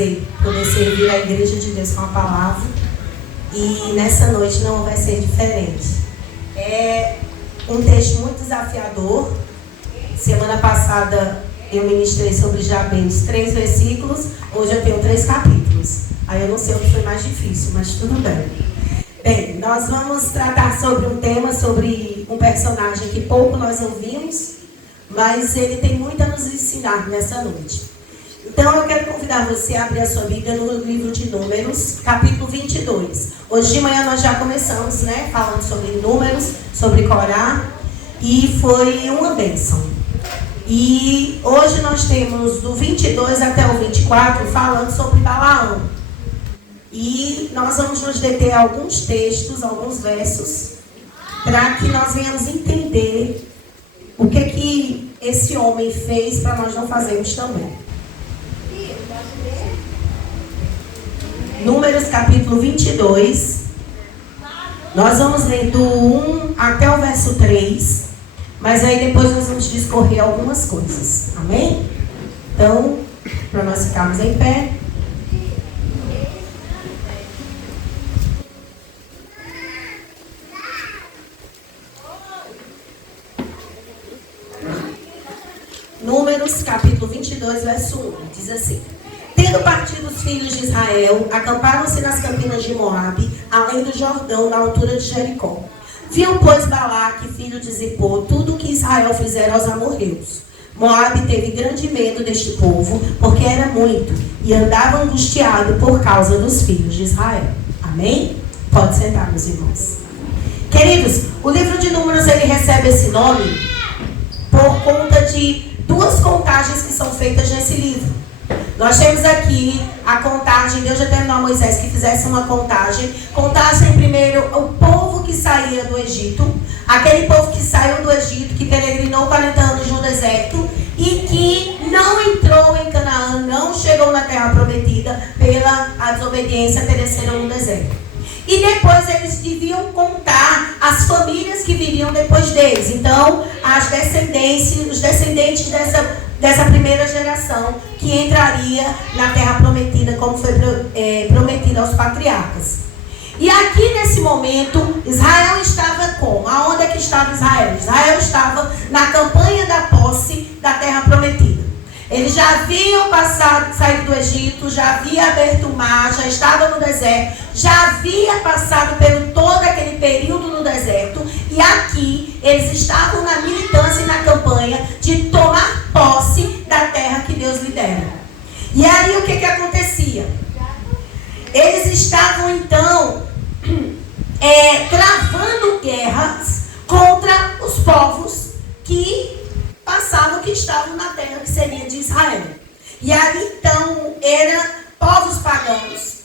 prazer poder servir a Igreja de Deus com a palavra. E nessa noite não vai ser diferente. É um texto muito desafiador. Semana passada eu ministrei sobre Jabes 3 versículos. Hoje eu tenho 3 capítulos. Aí eu não sei o que foi mais difícil, mas tudo bem. Bem, nós vamos tratar sobre um tema, sobre um personagem que pouco nós ouvimos, mas ele tem muito a nos ensinar nessa noite. Então eu quero convidar você a abrir a sua Bíblia no livro de Números, capítulo 22. Hoje de manhã nós já começamos, falando sobre Números, sobre Corá, e foi uma bênção. E hoje nós temos do 22 até o 24 falando sobre Balaão. E nós vamos nos deter a alguns textos, alguns versos, para que nós venhamos entender o que esse homem fez para nós não fazermos também. Números capítulo 22. Nós vamos ler do 1 até o verso 3. Mas aí depois nós vamos discorrer algumas coisas. Amém? Então, para nós ficarmos em pé. Números, capítulo 22, verso 1, diz assim: Tendo partido os filhos de Israel, acamparam-se nas campinas de Moabe, além do Jordão, na altura de Jericó. Viu, pois, Balaque, filho de Zippor, tudo o que Israel fizera aos amorreus. Moabe teve grande medo deste povo, porque era muito, e andava angustiado por causa dos filhos de Israel. Amém? Pode sentar, meus irmãos. Queridos, o livro de Números, ele recebe esse nome por conta de 2 contagens que são feitas nesse livro. Nós temos aqui a contagem, Deus determinou a Moisés que fizesse uma contagem. Contassem primeiro o povo que saía do Egito, aquele povo que saiu do Egito, que peregrinou 40 anos no deserto e que não entrou em Canaã, não chegou na terra prometida pela desobediência, pereceram no deserto. E depois eles deviam contar as famílias que viriam depois deles. Então, os descendentes dessa primeira geração que entraria na terra prometida, como foi prometido aos patriarcas. E aqui nesse momento, Israel estava como? Aonde é que estava Israel? Israel estava na campanha da posse da terra prometida. Eles já haviam saído do Egito, já havia aberto o mar, já estava no deserto, já havia passado por todo aquele período no deserto. E aqui eles estavam na militância e na campanha de tomar posse da terra que Deus lhe dera. E aí o que acontecia? Eles estavam então travando guerras contra os povos que estavam na terra que seria de Israel. E ali então eram povos pagãos,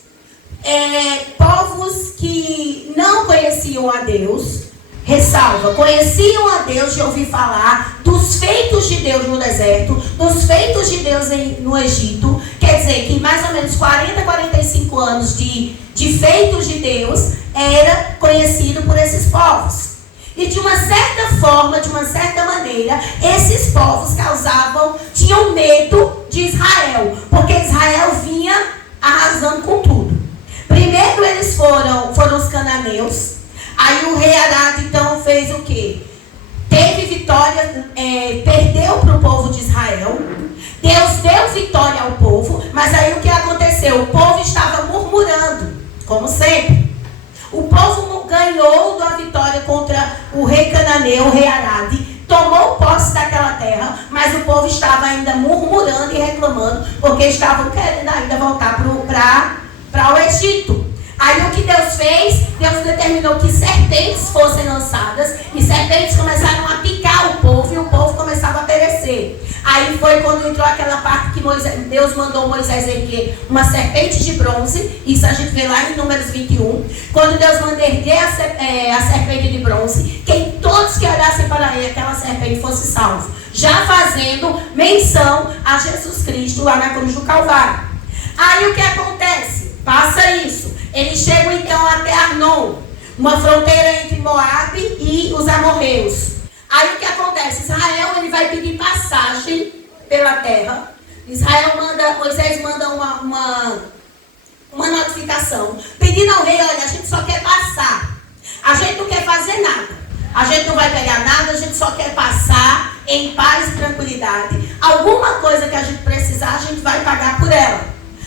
povos que não conheciam a Deus, conheciam a Deus de ouvir falar dos feitos de Deus no deserto, dos feitos de Deus no Egito. Quer dizer que mais ou menos 40, 45 anos de feitos de Deus era conhecido por esses povos. E de uma certa forma, de uma certa maneira, esses povos tinham medo de Israel, porque Israel vinha arrasando com tudo. Primeiro eles foram os cananeus. Aí o rei Arad então fez o quê? Teve vitória, perdeu para o povo de Israel. Deus deu vitória ao povo, mas aí o que aconteceu? O povo estava murmurando, como sempre. O povo ganhou da vitória contra o rei cananeu, o rei Arad, tomou posse daquela terra, mas o povo estava ainda murmurando e reclamando, porque estavam querendo ainda voltar para o Egito. Aí o que Deus fez? Deus determinou que serpentes fossem lançadas, e serpentes começaram a picar o povo, e o povo começava a perecer. Aí foi quando entrou aquela parte que Deus mandou Moisés erguer uma serpente de bronze. Isso a gente vê lá em Números 21. Quando Deus mandou erguer a serpente de bronze, que todos que olhassem para ele, aquela serpente fosse salvo. Já fazendo menção a Jesus Cristo lá na cruz do Calvário. Aí o que acontece? Passa isso. Eles chegam então até Arnon, uma fronteira entre Moabe e os amorreus. Aí o que acontece? Israel ele vai pedir passagem pela terra Moisés manda uma notificação, pedindo ao rei, olha, a gente só quer passar. A gente não quer fazer nada. A gente não vai pegar nada, a gente só quer passar em paz e tranquilidade. Alguma coisa que a gente precisar, a gente vai pagar por ela.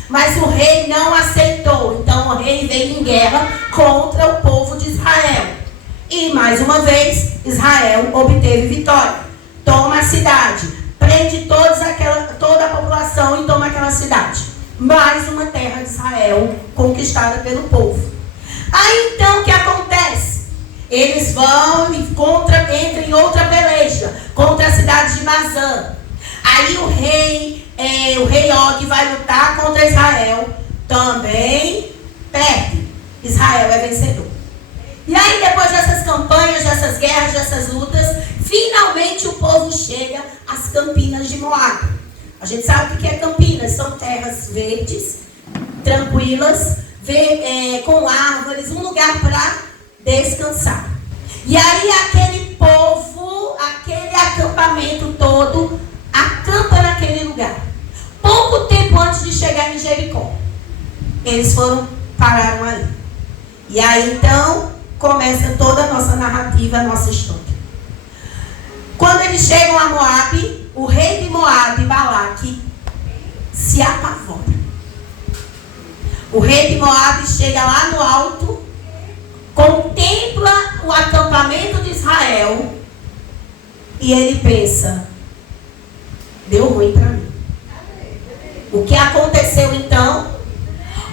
Mas o rei não aceitou. Então o rei veio em guerra contra o povo de Israel. E mais uma vez, Israel obteve vitória. Toma a cidade, prende toda a população e toma aquela cidade. Mais uma terra de Israel conquistada pelo povo. Aí então o que acontece? Eles vão e entram em outra peleja contra a cidade de Mazã. Aí o rei Og vai lutar contra Israel. Também perde. Israel é vencedor. E aí depois dessas campanhas, dessas guerras, dessas lutas, finalmente o povo chega às Campinas de Moabe. A gente sabe o que é Campinas. São terras verdes, tranquilas, com árvores, um lugar para descansar. E aí aquele povo, aquele acampamento todo, acampa naquele lugar. Pouco tempo antes de chegar em Jericó, eles pararam ali. E aí então começa toda a nossa narrativa, a nossa história. Quando eles chegam a Moabe, o rei de Moabe, Balaque, se apavora. O rei de Moabe chega lá no alto, contempla o acampamento de Israel e ele pensa, deu ruim para mim. O que aconteceu então?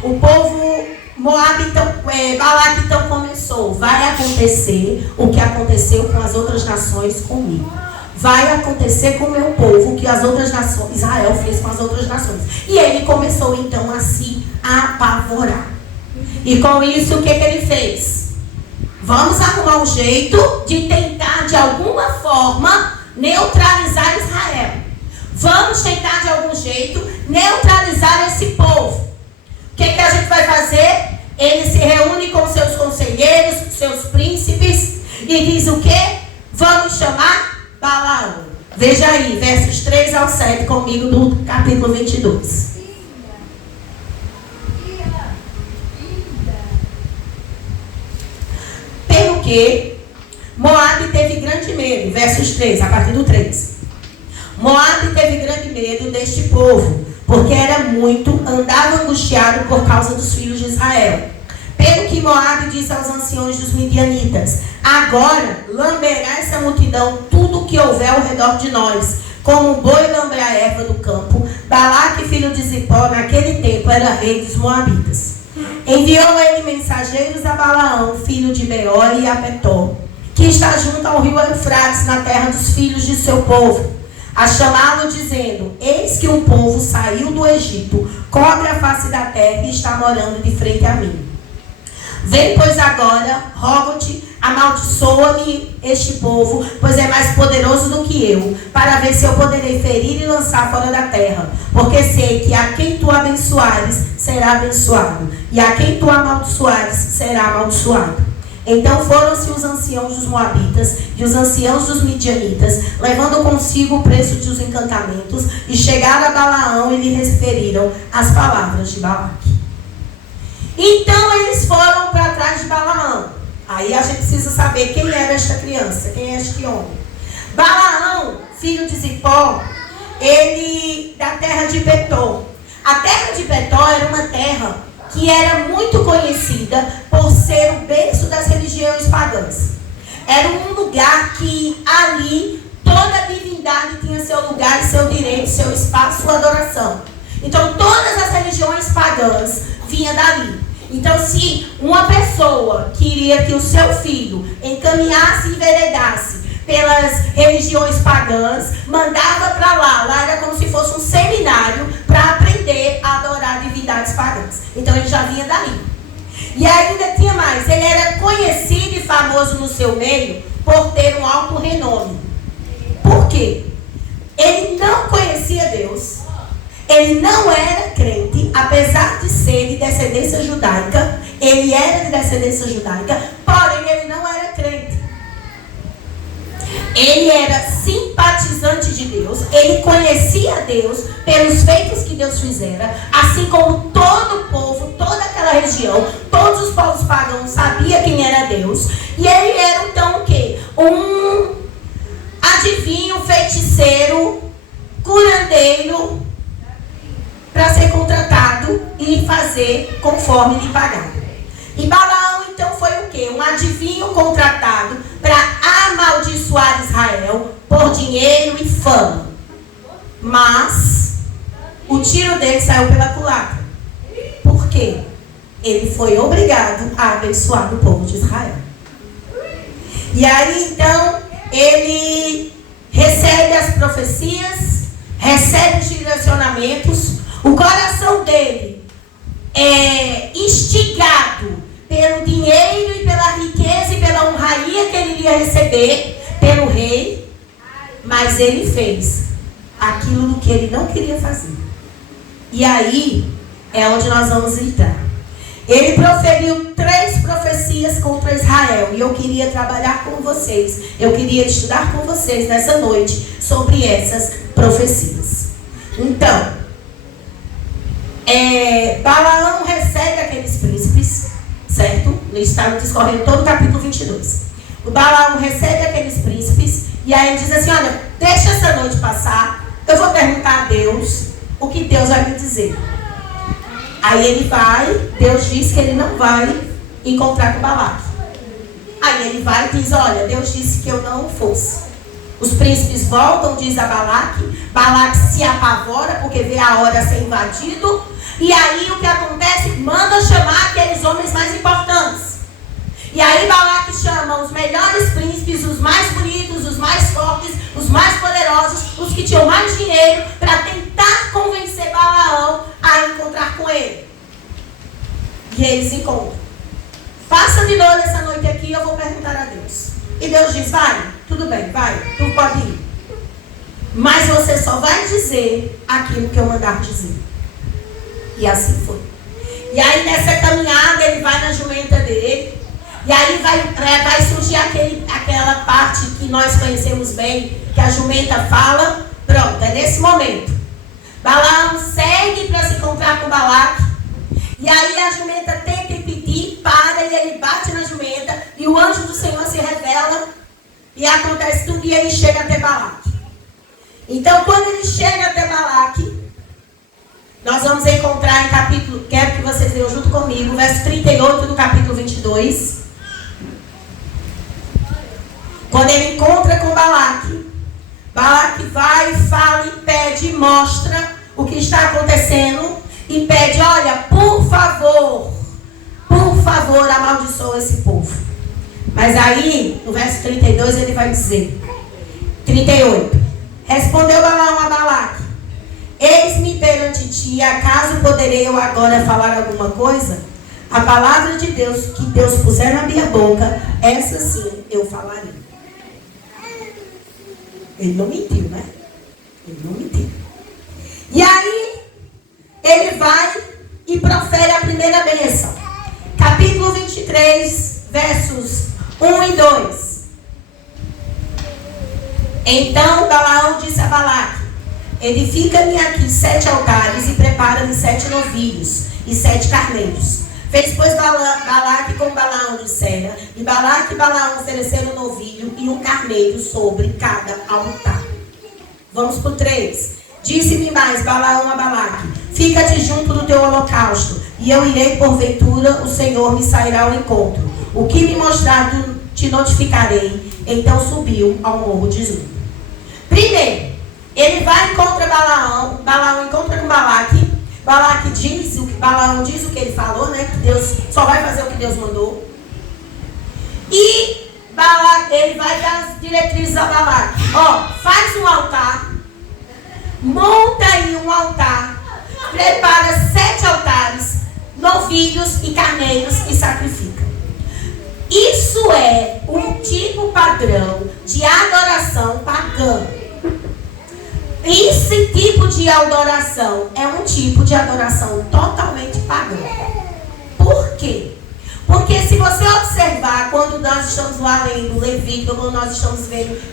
O povo Moabe então, Balaque então começou. Vai acontecer o que aconteceu com as outras nações comigo. Vai acontecer com o meu povo o que as outras nações, Israel fez com as outras nações. E ele começou então a se apavorar. E com isso o que ele fez? Vamos arrumar um jeito de tentar de alguma forma neutralizar Israel. Vamos tentar de algum jeito neutralizar esse povo. O que a gente vai fazer? Ele se reúne com seus conselheiros, seus príncipes e diz o quê? Vamos chamar Balaão. Veja aí, versos 3 ao 7 comigo do capítulo 22. Pelo que Moabe teve grande medo, versos 3, a partir do 3. Moabe teve grande medo deste povo, porque era muito, andava angustiado por causa dos filhos de Israel. Pelo que Moabe disse aos anciões dos midianitas, agora lamberá essa multidão tudo o que houver ao redor de nós, como o boi lambe a erva do campo. Balaque, filho de Zippor, naquele tempo era rei dos Moabitas. Enviou ele mensageiros a Balaão, filho de Beor, e a Petor, que está junto ao rio Eufrates, na terra dos filhos de seu povo, a chamá-lo dizendo, eis que um povo saiu do Egito, cobre a face da terra e está morando de frente a mim. Vem, pois, agora, rogo-te, amaldiçoa-me este povo, pois é mais poderoso do que eu, para ver se eu poderei ferir e lançar fora da terra. Porque sei que a quem tu abençoares, será abençoado, e a quem tu amaldiçoares, será amaldiçoado. Então foram-se os anciãos dos Moabitas e os anciãos dos Midianitas, levando consigo o preço dos encantamentos, e chegaram a Balaão e lhe referiram as palavras de Balaque. Então eles foram para trás de Balaão. Aí a gente precisa saber quem era esta criança, quem é este homem. Balaão, filho de Zippor, ele da terra de Petor. A terra de Petor era uma terra que era muito conhecida por ser o berço das religiões pagãs. Era um lugar que ali toda a divindade tinha seu lugar, seu direito, seu espaço, sua adoração. Então todas as religiões pagãs vinham dali. Então se uma pessoa queria que o seu filho encaminhasse e enveredasse pelas religiões pagãs, mandava para lá era como se fosse um seminário para aprender a adorar divindades pagãs. Então ele já vinha daí. E ainda tinha mais, ele era conhecido e famoso no seu meio por ter um alto renome. Por quê? Ele não conhecia Deus, ele não era crente, apesar de ser de descendência judaica, ele era de descendência judaica, porém ele não era crente. Ele era simpatizante de Deus, Deus, ele conhecia Deus pelos feitos que Deus fizera, assim como todo o povo, toda aquela região, todos os povos pagãos sabiam quem era Deus. E ele era então o quê? Um adivinho, feiticeiro, curandeiro, para ser contratado e fazer conforme lhe pagaram. E Balaão então foi o quê? Um adivinho contratado para amaldiçoar Israel por dinheiro e fama. Mas o tiro dele saiu pela culatra. Por quê? Ele foi obrigado a abençoar o povo de Israel. E aí então ele recebe as profecias, recebe os direcionamentos. O coração dele é instigado pelo dinheiro e pela riqueza e pela honraria que ele iria receber pelo rei, mas ele fez aquilo que ele não queria fazer. E aí é onde nós vamos entrar. Ele proferiu 3 profecias contra Israel, e eu queria trabalhar com vocês, eu queria estudar com vocês nessa noite sobre essas profecias. Então, Balaão recebe aqueles príncipes, certo? Está discorrendo todo o capítulo 22. O Balaão recebe aqueles príncipes e aí ele diz assim: olha, deixa essa noite passar, eu vou perguntar a Deus o que Deus vai me dizer. Aí ele vai, Deus diz que ele não vai encontrar com Balaque. Aí ele vai e diz: olha, Deus disse que eu não fosse. Os príncipes voltam, diz a Balaque. Balaque se apavora porque vê a hora ser invadido. E aí o que acontece? Manda chamar aqueles homens mais importantes. E aí Balaque chama os melhores príncipes, os mais bonitos, os mais fortes, os mais poderosos, os que tinham mais dinheiro, para tentar convencer Balaão a encontrar com ele. E eles encontram. Passa de novo essa noite aqui, eu vou perguntar a Deus. E Deus diz: vai, tudo bem, vai, tu pode ir. Mas você só vai dizer aquilo que eu mandar dizer. E assim foi. E aí nessa caminhada ele vai na jumenta dele. E aí vai surgir aquela parte que nós conhecemos bem, que a jumenta fala. Pronto, é nesse momento. Balaão segue para se encontrar com Balaque. E aí a jumenta tenta impedir, para, e ele bate na jumenta. E o anjo do Senhor se revela. E acontece tudo, e ele chega até Balaque. Então quando ele chega até Balaque, nós vamos encontrar em capítulo, quero que vocês leiam junto comigo, verso 38 do capítulo 22. Quando ele encontra com Balaque, Balaque vai, fala e pede, mostra o que está acontecendo. E pede: olha, por favor, amaldiçoa esse povo. Mas aí, no verso 32, ele vai dizer, 38. Respondeu Balaão a Balaque: eis-me perante ti, acaso poderei eu agora falar alguma coisa? A palavra de Deus que Deus puser na minha boca, essa sim eu falarei. Ele não mentiu, né? Ele não mentiu. E aí, ele vai e profere a primeira bênção. Capítulo 23, versos 1 e 2. Então Balaão disse a Balaque: edifica-me aqui 7 altares e prepara-me 7 novilhos e 7 carneiros. Fez, pois, Balaque como Balaão dissera, e Balaque e Balaão ofereceram um novilho e um carneiro sobre cada altar. Vamos para o 3. Disse-me mais Balaão a Balaque: fica-te junto do teu holocausto, e eu irei porventura, o Senhor me sairá ao encontro. O que me mostrar, te notificarei. Então subiu ao morro de Zoom. Primeiro, ele vai e encontra Balaão. Balaão encontra com Balaque. Balaque diz, Balaão diz o que ele falou, né? Que Deus só vai fazer o que Deus mandou. E Balaque, ele vai dar as diretrizes a Balaque. Ó, faz um altar. Monta aí um altar. Prepara 7 altares, novilhos e carneiros e sacrifica. Isso é um tipo padrão de adoração pagã. Esse tipo de adoração é um tipo de adoração totalmente pagã. Por quê? Porque se você observar, quando nós estamos lá lendo Levítico, quando nós estamos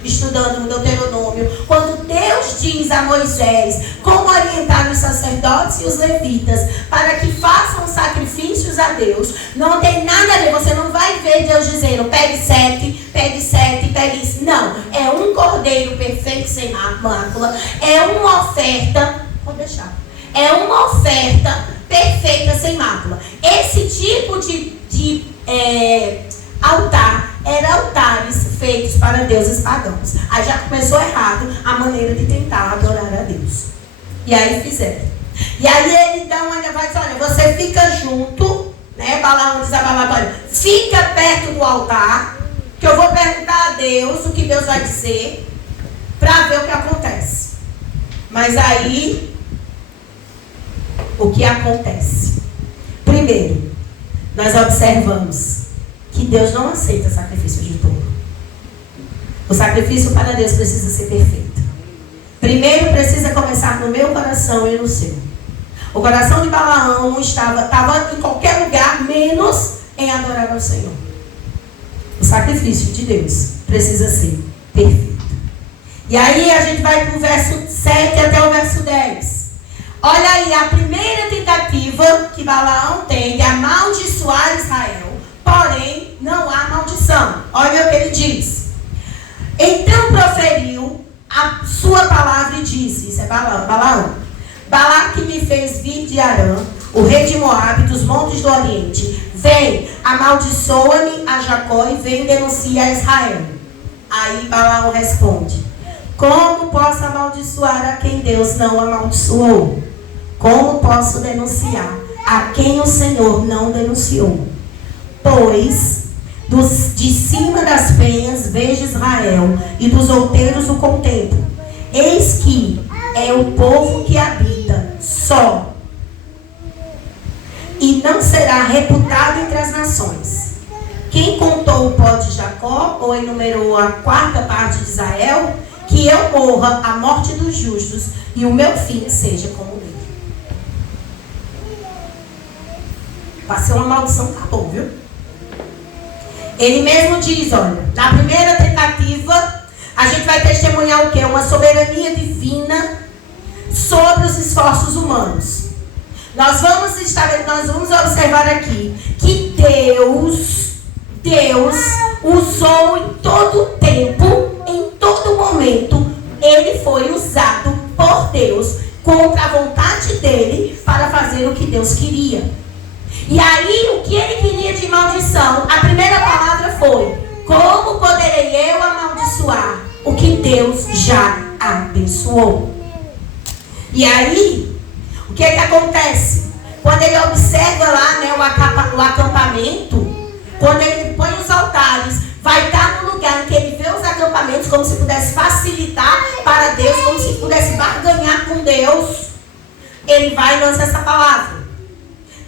estudando o Deuteronômio, quando Deus Deus diz a Moisés como orientar os sacerdotes e os levitas para que façam sacrifícios a Deus, não tem nada a ver. Você não vai ver Deus dizendo, pegue 7, pegue isso. Não, é um cordeiro perfeito sem mácula, é uma oferta, pode deixar, é uma oferta perfeita sem mácula. Esse tipo de altar eram altares feitos para deuses pagãos. Aí já começou errado a maneira de tentar adorar a Deus. E aí fizeram. E aí ele dá uma vai dizer, olha, você fica junto, né? Balaão diz a Balaão, olha, fica perto do altar, que eu vou perguntar a Deus o que Deus vai dizer, para ver o que acontece. Mas aí, o que acontece? Primeiro, nós observamos que Deus não aceita sacrifício de touro. O sacrifício para Deus precisa ser perfeito. Primeiro precisa começar no meu coração e no seu. O coração de Balaão estava em qualquer lugar, menos em adorar ao Senhor. O sacrifício de Deus precisa ser perfeito. E aí a gente vai para o verso 7 até o verso 10. Olha aí, a primeira tentativa que Balaão tem de amaldiçoar Israel. Porém, não há maldição. Olha o que ele diz. Então proferiu a sua palavra e disse, isso é Balaão. Balaque me fez vir de Arã, o rei de Moabe, dos montes do Oriente. Vem, amaldiçoa-me a Jacó e vem denunciar a Israel. Aí Balaão responde, como posso amaldiçoar a quem Deus não amaldiçoou? Como posso denunciar a quem o Senhor não denunciou? Pois de cima das penhas vejo Israel, e dos outeiros o contemplo. Eis que é o povo que habita só, e não será reputado entre as nações. Quem contou o pó de Jacó, ou enumerou a quarta parte de Israel, que eu morra a morte dos justos, e o meu fim seja como ele. Passei uma maldição, acabou, viu? Ele mesmo diz, olha, na primeira tentativa, a gente vai testemunhar o quê? Uma soberania divina sobre os esforços humanos. Nós vamos observar aqui que Deus usou em todo tempo, em todo momento, ele foi usado por Deus contra a vontade dele para fazer o que Deus queria. E aí, o que ele queria de maldição, a primeira palavra foi, como poderei eu amaldiçoar o que Deus já abençoou? E aí, o que acontece? Quando ele observa lá, né, o acampamento, quando ele põe os altares, vai estar no lugar em que ele vê os acampamentos, como se pudesse facilitar para Deus, como se pudesse barganhar com Deus, ele vai e lança essa palavra.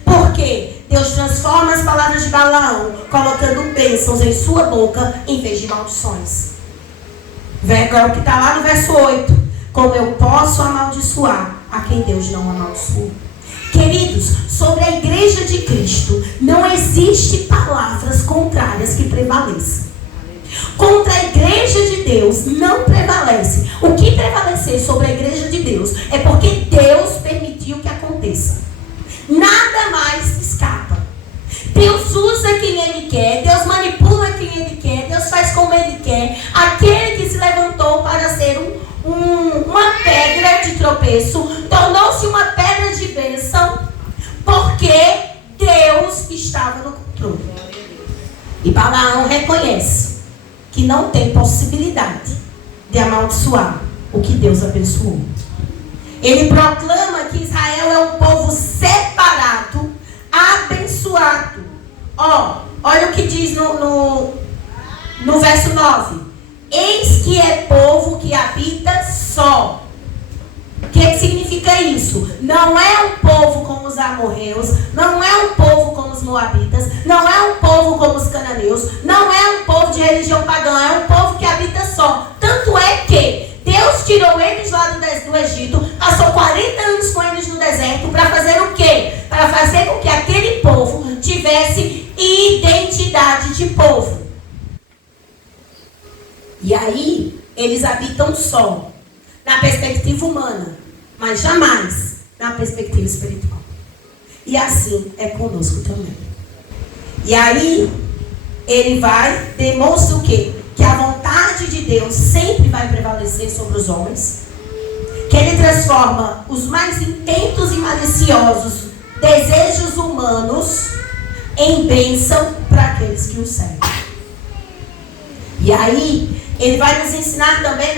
Por quê? Deus transforma as palavras de Balaão, colocando bênçãos em sua boca, em vez de maldições. É o que está lá no verso 8. Como eu posso amaldiçoar a quem Deus não amaldiçoou? Queridos, sobre a igreja de Cristo, não existe palavras contrárias que prevaleçam. Contra a igreja de Deus não prevalece. O que prevalecer sobre a igreja de Deus é porque Deus permitiu que aconteça. Nada mais escapa. Deus usa quem Ele quer, Deus manipula quem Ele quer, Deus faz como Ele quer. Aquele que se levantou para ser uma pedra de tropeço, tornou-se uma pedra de bênção, porque Deus estava no controle. E Balaão reconhece que não tem possibilidade de amaldiçoar o que Deus abençoou. Ele proclama que Israel é um povo separado, abençoado. Olha o que diz no verso 9. Eis que é povo que habita só. O que significa isso? Não é um povo como os amorreus, não é um povo como os moabitas, não é um povo como os cananeus, não é um povo de religião pagã, é um povo que habita só. Tanto é que Deus tirou eles lá do Egito, passou 40 anos com eles no deserto, para fazer o quê? Para fazer com que aquele povo tivesse identidade de povo. E aí, eles habitam só. na perspectiva humana, mas jamais na perspectiva espiritual. E assim é conosco também. E aí, ele demonstra o quê? Que a vontade de Deus sempre vai prevalecer sobre os homens. Que ele transforma os mais intentos e maliciosos desejos humanos em bênção para aqueles que o seguem. E aí, ele vai nos ensinar também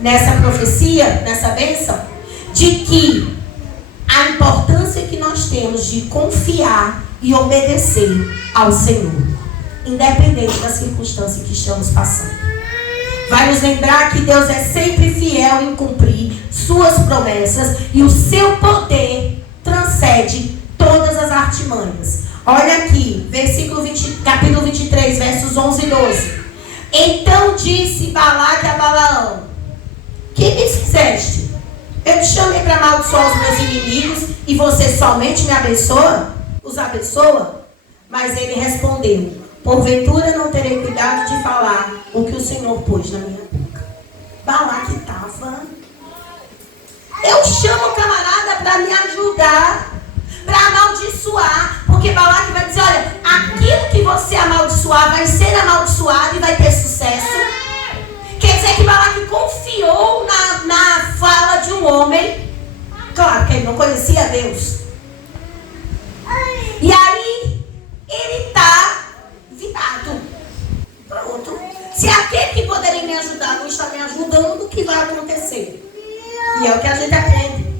nessa profecia, nessa bênção, de que a importância que nós temos de confiar e obedecer ao Senhor, independente da circunstância que estamos passando. Vai nos lembrar que Deus é sempre fiel em cumprir suas promessas e o seu poder transcende todas as artimanhas. Olha aqui, capítulo 23, versos 11 e 12. Então disse Balaque a Balaão: que me fizeste? Eu te chamei para amaldiçoar os meus inimigos e você somente me os abençoa? Mas ele respondeu: porventura não terei cuidado de falar o que o Senhor pôs na minha boca. Balaque estava: eu chamo o camarada para me ajudar, para amaldiçoar, porque Balaque vai dizer: olha, aquilo que você amaldiçoar vai ser amaldiçoado e vai ter sucesso. Quer dizer que Balaque confiou na fala de um homem. Claro que ele não conhecia Deus. E aí, ele está virado. Pronto. Se aquele que poderia me ajudar não está me ajudando, o que vai acontecer? E é o que a gente aprende.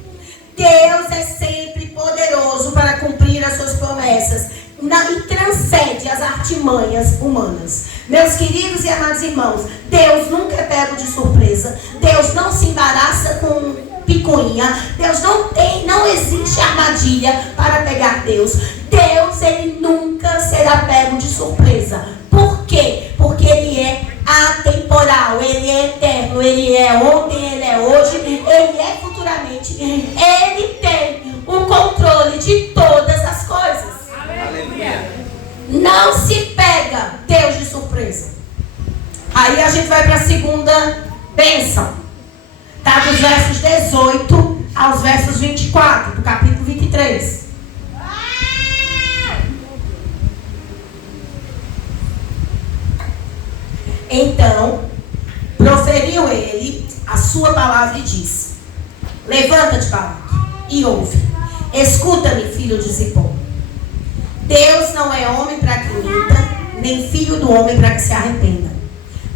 Deus é sempre poderoso para cumprir as suas promessas e transcende as artimanhas humanas. Meus queridos e amados irmãos, Deus nunca é pego de surpresa. Deus não se embaraça com picuinha. Deus não existe armadilha para pegar Deus. Deus, ele nunca será pego de surpresa. Por quê? Porque ele é atemporal, ele é eterno, ele é ontem, ele é hoje, ele é futuramente. Ele tem o controle de todas as coisas. Aleluia. Não se pega Deus de surpresa. Aí a gente vai para a segunda bênção. Está dos versos 18 aos versos 24, do capítulo 23. Então, proferiu ele a sua palavra e disse: levanta-te, Balaque, e ouve. Escuta-me, filho de Zippor. Deus não é homem para que minta, nem filho do homem para que se arrependa.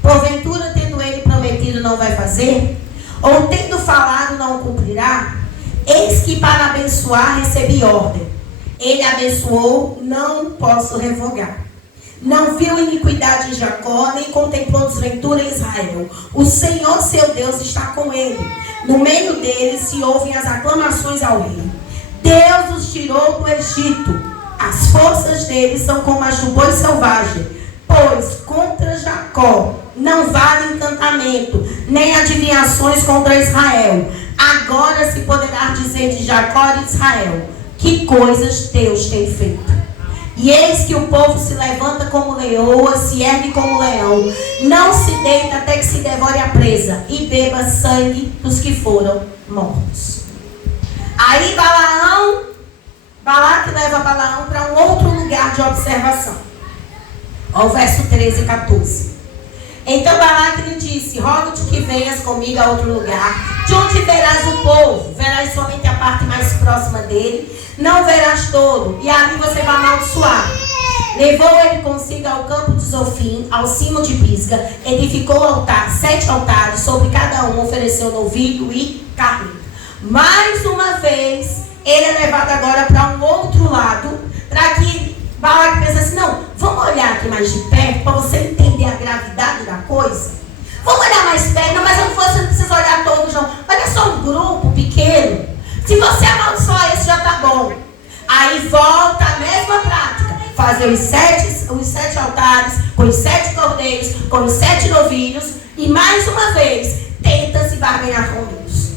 Porventura, tendo ele prometido, não vai fazer? Ou tendo falado, não cumprirá? Eis que para abençoar recebi ordem. Ele abençoou, não posso revogar. Não viu iniquidade em Jacó, nem contemplou desventura em Israel. O Senhor, seu Deus, está com ele. No meio dele se ouvem as aclamações ao rei. Deus os tirou do Egito. As forças dele são como as do boi selvagem. Pois contra Jacó não vale encantamento, nem adivinhações contra Israel. Agora se poderá dizer de Jacó e de Israel: que coisas Deus tem feito. E eis que o povo se levanta como leoa, se ergue como leão, não se deita até que se devore a presa, e beba sangue dos que foram mortos. Aí Balaque leva Balaão para um outro lugar de observação. Ao verso 13 e 14. Então Balaque lhe disse: rogo-te que venhas comigo a outro lugar, de onde verás o povo. Verás somente a parte mais próxima dele, não verás todo, e ali você vai amaldiçoar. Levou ele consigo ao campo de Zofim, ao cimo de Pisga, edificou 7 altares, sobre cada um ofereceu novilho e carne. Mais uma vez, ele é levado agora para um outro lado, para que Balaque pensa assim: não, vamos olhar aqui mais de perto, para você entender a gravidade da coisa. Vamos olhar mais perto, não, mas você não precisa olhar todos, não. Olha só um grupo pequeno. Se você amaldiçoar esse, já está bom. Aí volta a mesma prática. Fazer os sete altares, com os 7 cordeiros, com os 7 novilhos. E mais uma vez, tenta se barganhar com Deus.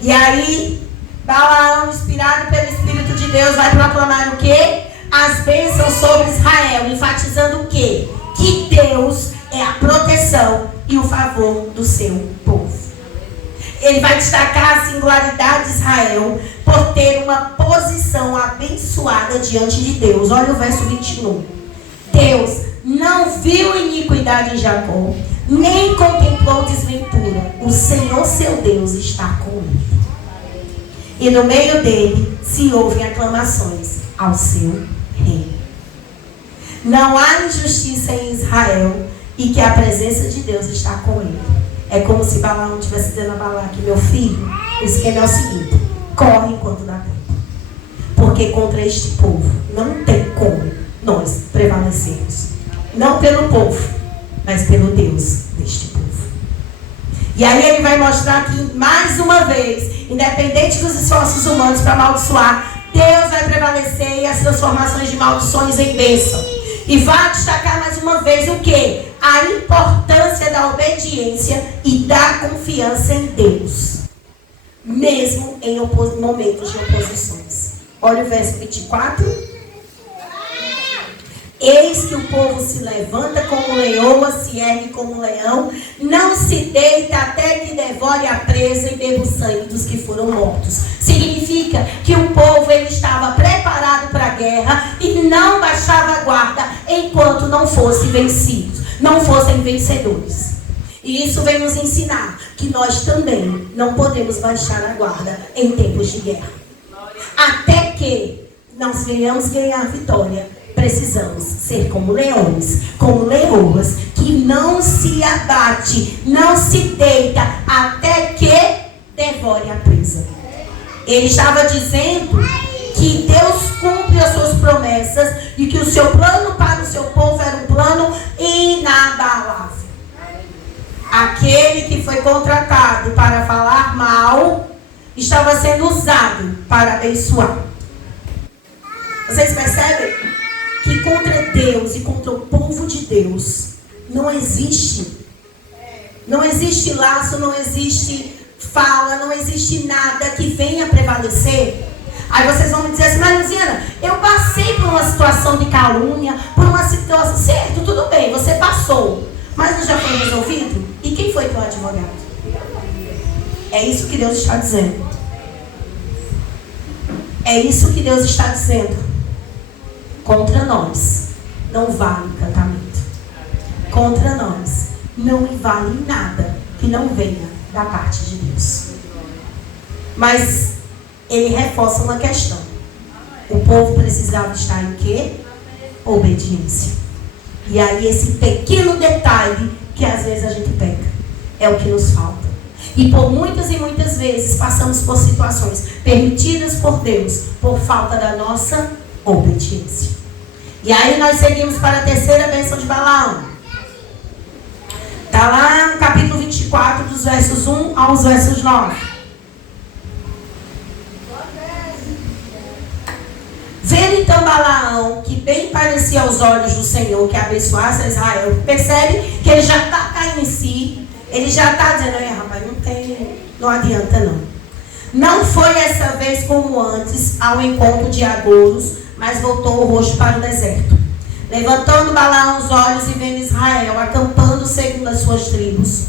E aí, Balaão, inspirado pelo Espírito de Deus, vai proclamar o quê? As bênçãos sobre Israel, enfatizando o quê? Que Deus é a proteção e o favor do seu povo. Ele vai destacar a singularidade de Israel por ter uma posição abençoada diante de Deus. Olha o verso 21. Deus não viu iniquidade em Jacó, nem contemplou desventura. O Senhor seu Deus está com ele. E no meio dele se ouvem aclamações ao seu reino. Não há injustiça em Israel e que a presença de Deus está com ele. É como se Balaão estivesse dizendo a Balaque: meu filho, o esquema é o seguinte: corre enquanto dá tempo. Porque contra este povo não tem como nós prevalecermos. Não pelo povo, mas pelo Deus deste povo. E aí ele vai mostrar que, mais uma vez, independente dos esforços humanos para amaldiçoar, Deus vai prevalecer e as transformações de maldições em bênção. E vai destacar mais uma vez o quê? A importância da obediência e da confiança em Deus, mesmo em momentos de oposições. Olha o verso 24. Eis que o povo se levanta como leoa, se ergue como leão, não se deita até que devore a presa e beba o sangue dos que foram mortos. Significa que o povo ele estava preparado para a guerra e não baixava a guarda enquanto não fossem vencidos, não fossem vencedores. E isso vem nos ensinar que nós também não podemos baixar a guarda em tempos de guerra. Até que nós venhamos ganhar vitória, precisamos ser como leões, como leoas, que não se abate, não se deita até que devore a presa. Ele estava dizendo que Deus cumpre as suas promessas e que o seu plano para o seu povo era um plano inabalável. Aquele que foi contratado para falar mal estava sendo usado para abençoar. Vocês percebem que contra Deus e contra o povo de Deus não existe laço, não existe fala, não existe nada que venha prevalecer? Aí vocês vão me dizer assim: mas Luziana, eu passei por uma situação de calúnia, por uma situação, certo, tudo bem, você passou, mas não já foi resolvido? E quem foi teu advogado? É isso que Deus está dizendo. É isso que Deus está dizendo. Contra nós não vale encantamento. Contra nós não vale nada que não venha da parte de Deus. Mas ele reforça uma questão. O povo precisava estar em quê? Obediência. E aí esse pequeno detalhe que às vezes a gente peca é o que nos falta. E por muitas e muitas vezes passamos por situações permitidas por Deus por falta da nossa obediência. E aí nós seguimos para a terceira bênção de Balaão. Está lá no capítulo 24, dos versos 1 aos versos 9. Vendo então Balaão, que bem parecia aos olhos do Senhor que abençoasse a Israel, percebe que ele já está caindo em si. Ele já está dizendo: rapaz, não adianta não. Não foi essa vez como antes ao encontro de agouros, mas voltou o rosto para o deserto. Levantando Balaão os olhos e vendo Israel acampando segundo as suas tribos,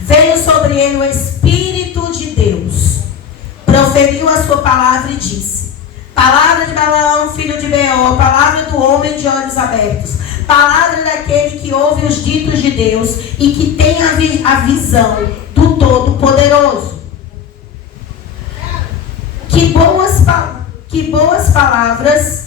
veio sobre ele o Espírito de Deus. Proferiu a sua palavra e disse: palavra de Balaão, filho de Beor, palavra do homem de olhos abertos, palavra daquele que ouve os ditos de Deus e que tem a visão do Todo-Poderoso. Que boas palavras,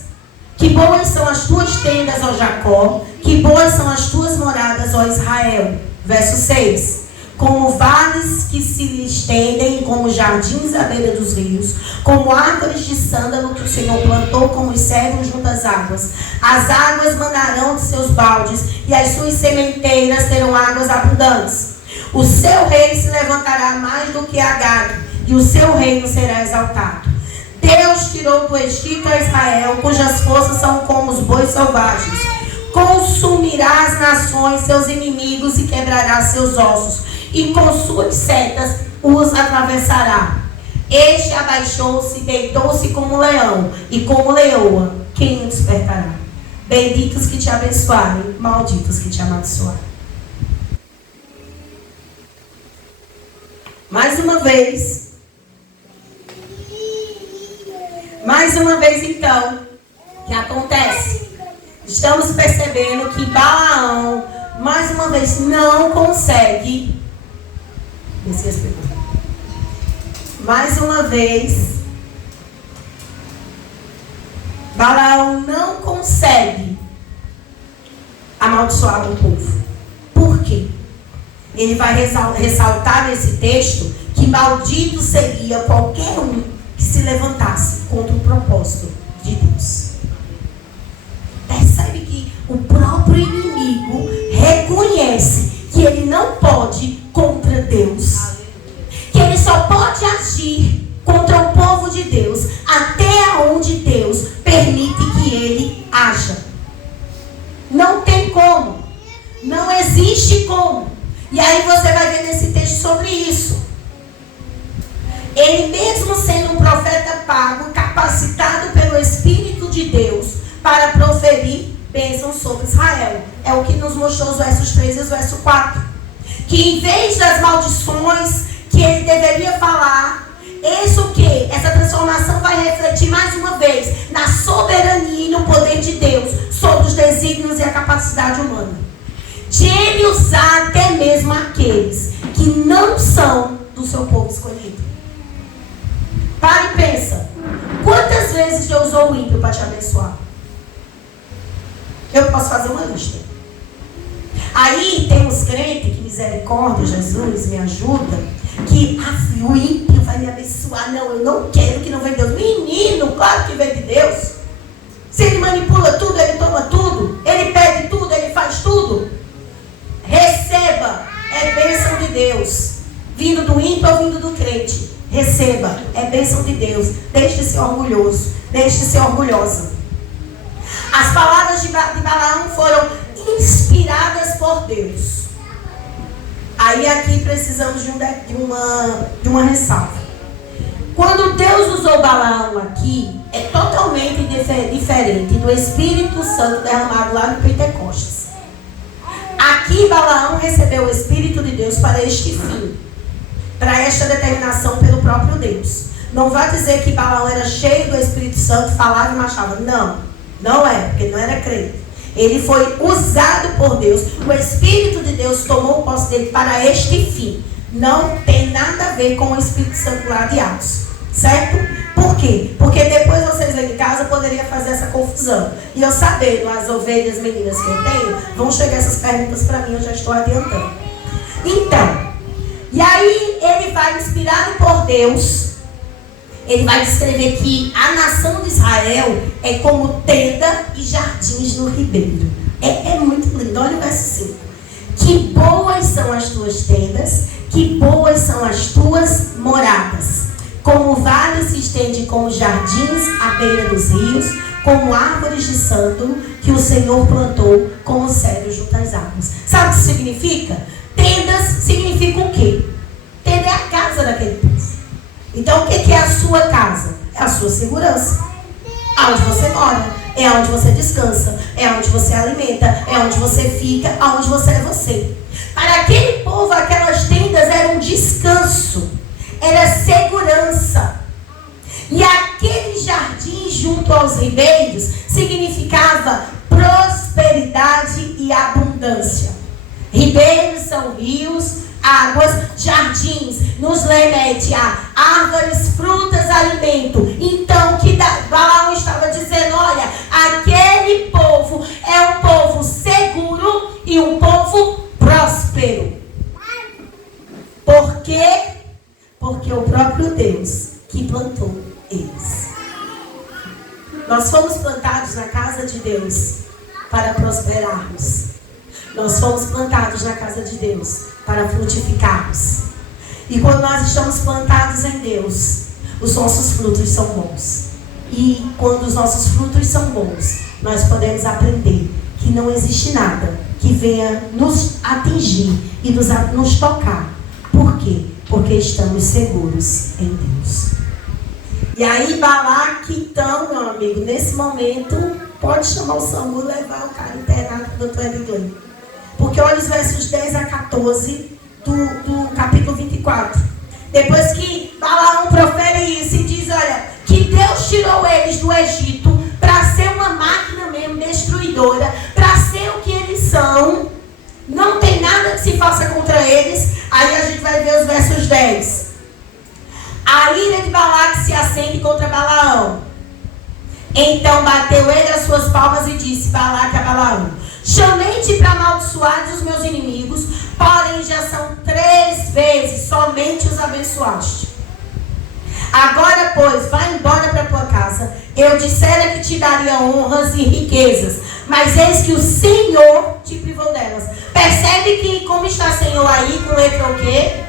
que boas são as tuas tendas, ó Jacó, que boas são as tuas moradas, ó Israel. Verso 6. Como vales que se lhe estendem, como jardins à beira dos rios, como árvores de sândalo que o Senhor plantou como os cedros junto às águas. As águas manarão de seus baldes, e as suas sementeiras terão águas abundantes. O seu rei se levantará mais do que Agag, e o seu reino será exaltado. Deus tirou do Egito a Israel, cujas forças são como os bois selvagens. Consumirá as nações, seus inimigos, e quebrará seus ossos, e com suas setas os atravessará. Este abaixou-se, deitou-se como leão, e como leoa, quem o despertará? Benditos que te abençoarem, malditos que te amaldiçoarem. Mais uma vez então, o que acontece? Estamos percebendo que Balaão, mais uma vez, não consegue. Mais uma vez, Balaão não consegue amaldiçoar o povo. Por quê? Ele vai ressaltar nesse texto que maldito seria qualquer um que se levantasse contra o propósito de Deus. Percebe que o próprio inimigo reconhece que ele não pode contra Deus. Que ele só pode agir contra o povo de Deus até onde Deus permite que ele haja. Não tem como. Não existe como. E aí você vai ver nesse texto sobre isso. Ele mesmo sendo um profeta pago, capacitado pelo Espírito de Deus para proferir bênçãos sobre Israel. É o que nos mostrou os versos 3 e os versos 4. Que em vez das maldições que ele deveria falar, essa transformação vai refletir mais uma vez na soberania e no poder de Deus sobre os desígnios e a capacidade humana. De ele usar até mesmo aqueles que não são do seu povo escolhido. Para e pensa. Quantas vezes Deus usou o ímpio para te abençoar? Eu posso fazer uma lista. Aí tem uns crentes que, misericórdia, Jesus, me ajuda, que o ímpio vai me abençoar. Não, eu não quero que não venha de Deus. Menino, claro que vem de Deus. Se ele manipula tudo, ele toma tudo, ele pede tudo, ele faz tudo. Receba, é bênção de Deus. Vindo do ímpio ou vindo do crente. Receba, é bênção de Deus. Deixe de ser orgulhoso, deixe de ser orgulhosa. As palavras de Balaão foram inspiradas por Deus. Aí aqui precisamos de uma ressalva. Quando Deus usou Balaão aqui, é totalmente diferente do Espírito Santo derramado lá no Pentecostes. Aqui Balaão recebeu o Espírito de Deus para este fim, para esta determinação pelo próprio Deus. Não vai dizer que Balaão era cheio do Espírito Santo, falava e marchava. Não é, porque não era crente. Ele foi usado por Deus. O Espírito de Deus tomou posse dele para este fim. Não tem nada a ver com o Espírito Santo lá de Atos. Certo? Por quê? Porque depois vocês lá em casa poderiam fazer essa confusão. E eu sabendo, as ovelhas meninas que eu tenho, vão chegar essas perguntas para mim, eu já estou adiantando. Então, e aí ele vai, inspirado por Deus, ele vai descrever que a nação de Israel é como tenda e jardins no ribeiro. É muito lindo. Olha o verso 5. Que boas são as tuas tendas, que boas são as tuas moradas. Como o vale se estende como jardins à beira dos rios, como árvores de sândalo que o Senhor plantou como cedro junto às águas. Sabe o que significa? Tendas significa o quê? Tenda é a casa daquele povo. Então o que é a sua casa? É a sua segurança. Aonde você mora, é onde você descansa, é onde você alimenta, é onde você fica, aonde você é você. Para aquele povo, aquelas tendas eram um descanso, era segurança. E aquele jardim junto aos ribeiros significava prosperidade e abundância. Ribeiros são rios, águas, jardins, nos remete a árvores, frutas, alimento. Então, o que Balaão estava dizendo, olha, aquele povo é um povo seguro e um povo próspero. Por quê? Porque o próprio Deus que plantou eles. Nós fomos plantados na casa de Deus para prosperarmos. Nós fomos plantados na casa de Deus para frutificarmos. E quando nós estamos plantados em Deus, os nossos frutos são bons. E quando os nossos frutos são bons, nós podemos aprender que não existe nada que venha nos atingir e nos tocar. Por quê? Porque estamos seguros em Deus. E aí Balaque, então, meu amigo, nesse momento, pode chamar o SAMU e levar o cara internado para o doutor Edgley. Porque olha os versos 10 a 14 do capítulo 24. Depois que Balaão profere isso e diz, olha, que Deus tirou eles do Egito para ser uma máquina mesmo destruidora, para ser o que eles são, não tem nada que se faça contra eles. Aí a gente vai ver os versos 10. A ira de Balaque se acende contra Balaão. Então bateu ele as suas palmas e disse Balaque a Balaão: chamei-te para amaldiçoar os meus inimigos, porém já são 3 vezes somente os abençoaste. Agora, pois, vai embora para tua casa. Eu dissera que te daria honras e riquezas, mas eis que o Senhor te privou delas. Percebe que como está Senhor aí, com letra o quê?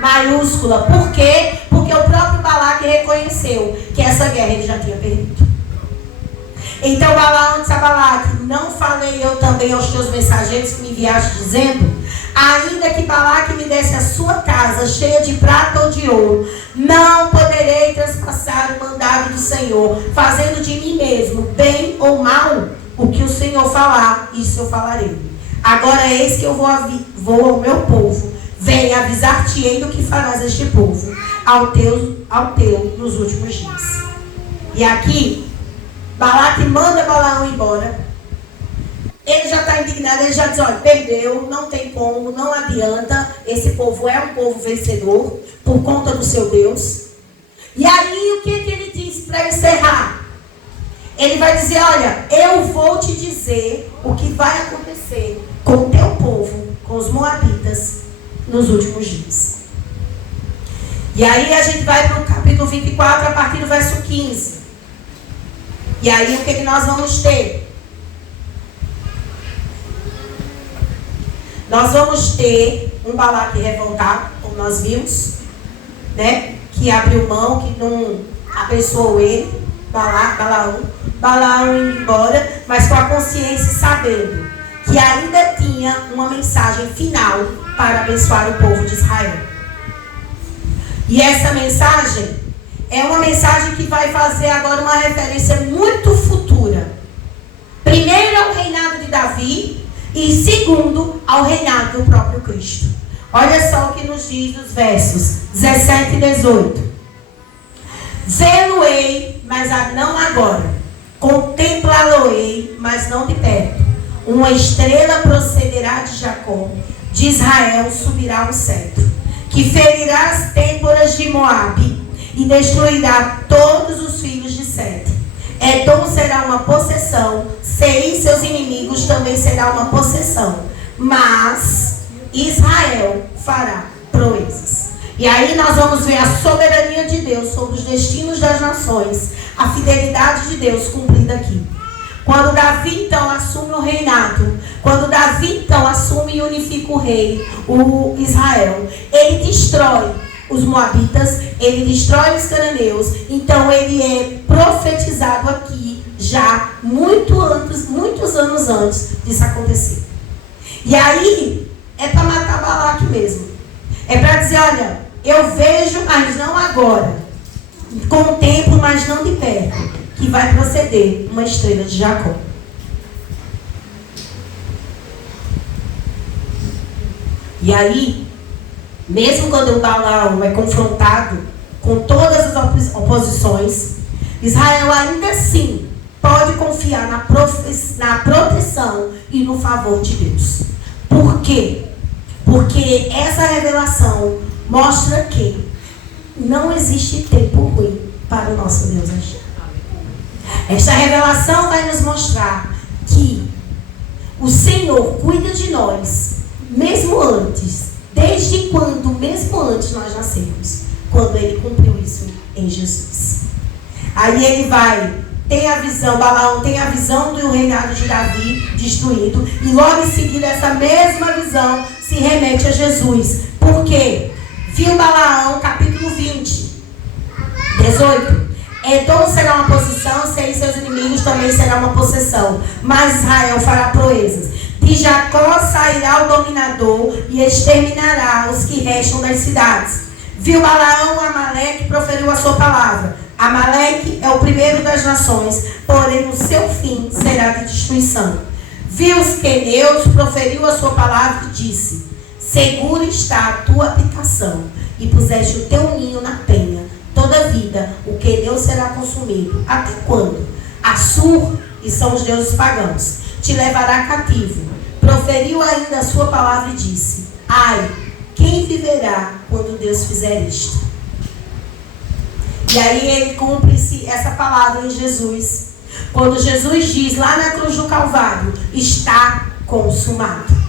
Maiúscula. Por quê? Porque o próprio Balaque reconheceu que essa guerra ele já tinha perdido. Então Balaão disse a Balaque: não falei eu também aos teus mensageiros que me enviaste, dizendo: ainda que Balaque me desse a sua casa cheia de prata ou de ouro, não poderei transpassar o mandado do Senhor, fazendo de mim mesmo, bem ou mal, o que o Senhor falar, isso eu falarei. Agora eis que eu vou ao meu povo, venha avisar-te-ei do que farás este povo, ao teu nos últimos dias. E aqui Balaque manda Balaão embora. Ele já está indignado, ele já diz, olha, perdeu, não tem como, não adianta. Esse povo é um povo vencedor, por conta do seu Deus. E aí, o que ele diz para encerrar? Ele vai dizer, olha, eu vou te dizer o que vai acontecer com o teu povo, com os moabitas, nos últimos dias. E aí a gente vai para o capítulo 24, a partir do verso 15. E aí, o que nós vamos ter? Nós vamos ter um Balaque revoltado, como nós vimos, né? Que abriu mão, que não abençoou ele, Balaão indo embora, mas com a consciência sabendo que ainda tinha uma mensagem final para abençoar o povo de Israel. E essa mensagem é uma mensagem que vai fazer agora uma referência muito futura. Primeiro ao reinado de Davi e segundo ao reinado do próprio Cristo. Olha só o que nos diz os versos 17 e 18. Vê-lo-ei, mas não agora. Contemplá-lo-ei, mas não de perto. Uma estrela procederá de Jacó, de Israel subirá um cetro, que ferirá as têmporas de Moabe e destruirá todos os filhos de Sete. Edom será uma possessão, Seir seus inimigos também será uma possessão, mas Israel fará proezas. E aí nós vamos ver a soberania de Deus sobre os destinos das nações, a fidelidade de Deus cumprida aqui. Quando Davi então assume o reinado, quando Davi então assume e unifica o rei, o Israel, ele destrói os moabitas, ele destrói os cananeus. Então ele é profetizado aqui já muitos anos antes disso acontecer. E aí é para matar Balaque mesmo. É para dizer, olha, eu vejo, mas não agora, com o tempo, mas não de perto, que vai proceder uma estrela de Jacó. E aí, mesmo quando o Balaão é confrontado com todas as oposições, Israel ainda assim pode confiar na proteção e no favor de Deus. Por quê? Porque essa revelação mostra que não existe tempo ruim para o nosso Deus agir. Esta revelação vai nos mostrar que o Senhor cuida de nós, mesmo antes, desde quando, mesmo antes nós nascemos, quando Ele cumpriu isso em Jesus. Aí ele vai, tem a visão, Balaão tem a visão do reinado de Davi destruído, e logo em seguida essa mesma visão se remete a Jesus. Por quê? Viu Balaão, capítulo 20, 18. Edom será uma possessão, Seir seus inimigos também será uma possessão, mas Israel fará proezas. De Jacó sairá o dominador e exterminará os que restam das cidades. Viu Balaão Amaleque, proferiu a sua palavra. Amaleque é o primeiro das nações, porém o seu fim será de destruição. Viu os queneus, proferiu a sua palavra e disse: segura está a tua habitação, e puseste o teu ninho na penha. Todavia, o queneu será consumido. Até quando? Assur, e são os deuses pagãos, te levará cativo. Proferiu ainda a sua palavra e disse: ai, quem viverá quando Deus fizer isto? E aí ele cumpre-se essa palavra em Jesus. Quando Jesus diz lá na cruz do Calvário: está consumado.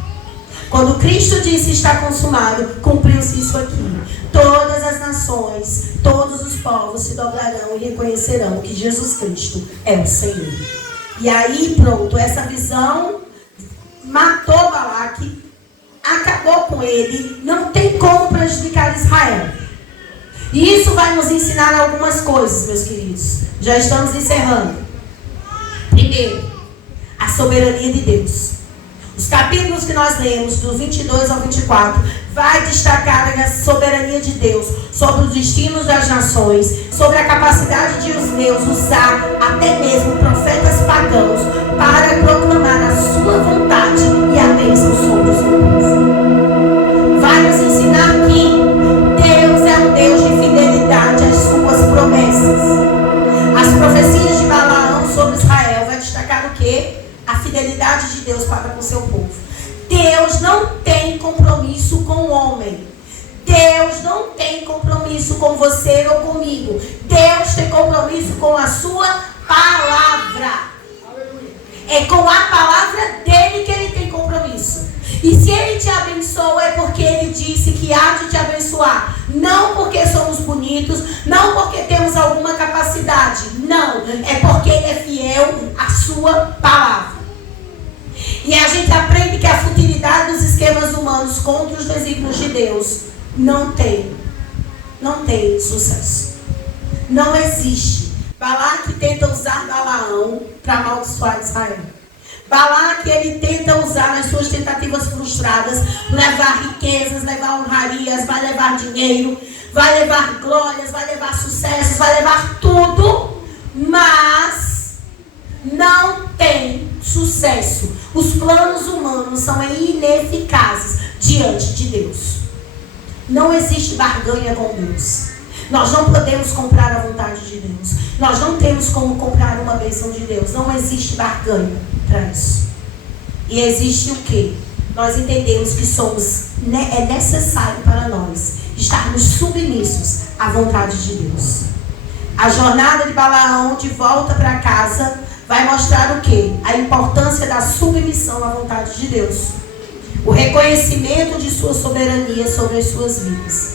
Quando Cristo disse está consumado, cumpriu-se isso aqui. Todas as nações, todos os povos se dobrarão e reconhecerão que Jesus Cristo é o Senhor. E aí pronto, essa visão matou Balaque, acabou com ele, não tem como prejudicar Israel. E isso vai nos ensinar algumas coisas, meus queridos. Já estamos encerrando. Primeiro, a soberania de Deus. Os capítulos que nós lemos, do 22 ao 24, vai destacar a soberania de Deus sobre os destinos das nações, sobre a capacidade de Deus usar até mesmo profetas pagãos para proclamar a sua vontade e a bênção sobre o seu povo. Vai nos ensinar que Deus é um Deus de fidelidade às suas promessas. As profecias de Balaão sobre Israel vai destacar o quê? A fidelidade de Deus para com o seu povo. Deus não tem compromisso com o homem. Deus não tem compromisso com você ou comigo. Deus tem compromisso com a sua palavra. É com a palavra dele que ele tem compromisso. E se ele te abençoa é porque ele disse que há de te abençoar. Não porque somos bonitos, não porque temos alguma capacidade. Não, é porque ele é fiel à sua palavra. E a gente aprende que a futilidade dos esquemas humanos contra os desígnios de Deus não tem sucesso. Não existe. Balaque tenta usar Balaão para amaldiçoar Israel. Balaque, ele tenta usar nas suas tentativas frustradas, levar riquezas, levar honrarias, vai levar dinheiro, vai levar glórias, vai levar sucessos, vai levar tudo, mas não tem sucesso. Os planos humanos são ineficazes diante de Deus. Não existe barganha com Deus. Nós não podemos comprar a vontade de Deus. Nós não temos como comprar uma bênção de Deus. Não existe barganha para isso. E existe o quê? Nós entendemos que é necessário para nós estarmos submissos à vontade de Deus. A jornada de Balaão de volta para casa vai mostrar o quê? A importância da submissão à vontade de Deus. O reconhecimento de sua soberania sobre as suas vidas.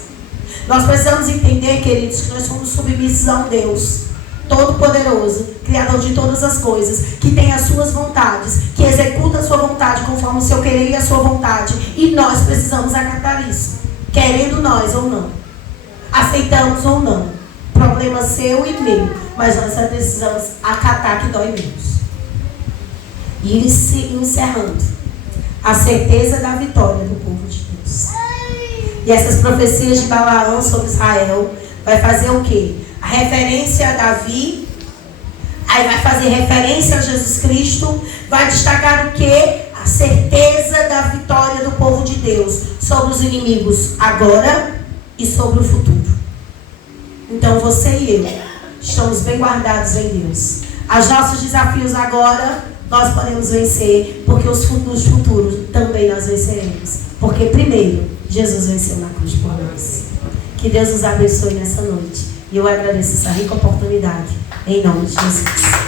Nós precisamos entender, queridos, que nós somos submissos a um Deus Todo-Poderoso, Criador de todas as coisas, que tem as suas vontades, que executa a sua vontade conforme o seu querer e a sua vontade. E nós precisamos acatar isso, querendo nós ou não. Aceitamos ou não. Problema seu e meu, mas nós só precisamos acatar que dói menos. E encerrando, a certeza da vitória do povo de Deus. E essas profecias de Balaão sobre Israel vai fazer o quê? A referência a Davi, aí vai fazer referência a Jesus Cristo, vai destacar o quê? A certeza da vitória do povo de Deus sobre os inimigos agora e sobre o futuro. Então você e eu estamos bem guardados em Deus. Os nossos desafios agora nós podemos vencer, porque os futuros também nós venceremos. Porque primeiro, Jesus venceu na cruz por nós. Que Deus nos abençoe nessa noite. E eu agradeço essa rica oportunidade. Em nome de Jesus.